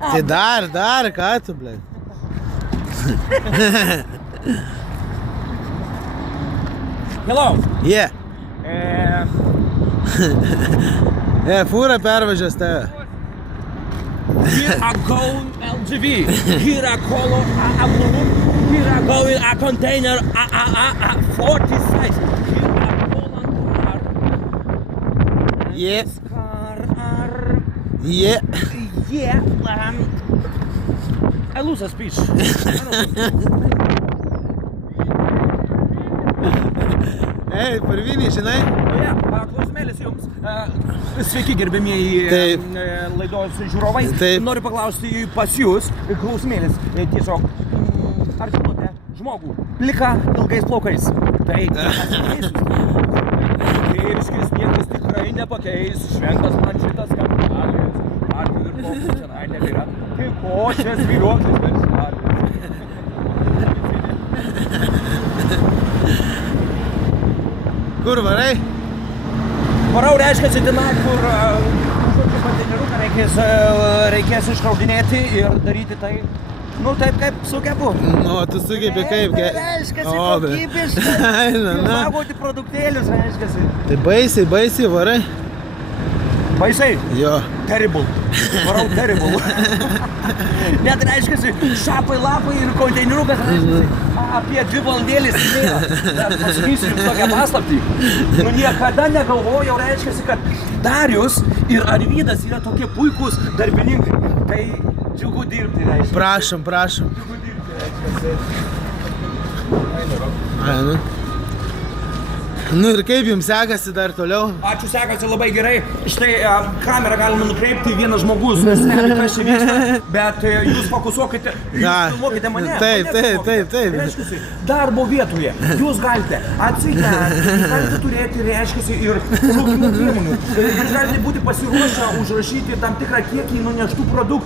Tai dar, ką tu, blėt? Hello. Yeah. Fūra pervažios tave. Here I go LGV. Here I call Here I go in a container 40 size. Here I Poland car. Yeah. This car Yeah. yeah. I lose a speech. Ei, parvinį, žinai? Klausimėlis jums. Sveiki, gerbėmieji laidos žiūrovai. Taip. Noriu paklausti pas jūs klausimėlis. Tiesiog, ar žinote žmogų plika ilgais plaukais? Tai vyriškis niekas tikrai nepakeis. Šventas man šitas kampelis. Arti ir plaukų čia nebėra. Tai ko čia svyruotis per šalį? Kur varai? Varau reiškia tenai, kur konteineriuką reikės iškraudinėti ir daryti tai, nu taip kaip sugebu. Nu, tu sugebi kaip, Tai reiškiasi kokybiškai. Saugoti produktėlius reiškiasi. Tai baisiai varai. Baisiai? Jo. Terrible. Varau terrible. Net reiškiasi šapai, lapai ir konteineriukas reiškiasi apie 2 valandėlės nėra. Bet pasakysiu jums tokią paslaptį. Nu niekada negalvojau reiškiasi, kad Darius ir Arvydas yra tokie puikūs darbininkai. Tai džiugu dirbti reiškiasi. Prašom. Džiugu dirbti reiškiasi. Ai, nu. Nu ir kaip jums sekasi dar toliau? Ačiū, sekasi labai gerai. Štai kamerą galima nukreipti, vienas žmogus stebi, kas čia vyksta, bet jūs fokusuokite, jūs filmuokite mane. Taip. Reiškiasi, darbo vietoje jūs galite atsigerti, galite turėti, reiškiasi, ir rūkymo priemonių. Jūs galite būti pasiruošę užrašyti tam tikrą kiekį nuneštų produktų.